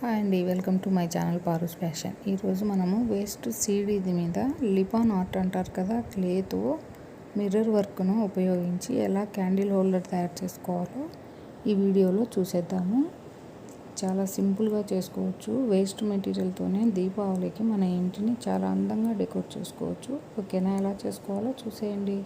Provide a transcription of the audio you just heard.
Hi అండి, welcome to my channel Paru's fashion. ఈరోజు మనము వేస్ట్ సీడ్ ఇది మీద లిపాన్ ఆర్ట్ అంటారు కదా, క్లేతో మిర్రర్ వర్క్ను ఉపయోగించి ఎలా క్యాండిల్ హోల్డర్ తయారు చేసుకోవాలో ఈ వీడియోలో చూసేద్దాము. చాలా సింపుల్గా చేసుకోవచ్చు. వేస్ట్ మెటీరియల్తోనే దీపావళికి మన ఇంటిని చాలా అందంగా డెకోర్ చేసుకోవచ్చు. ఓకేనా, ఎలా చేసుకోవాలో చూసేయండి.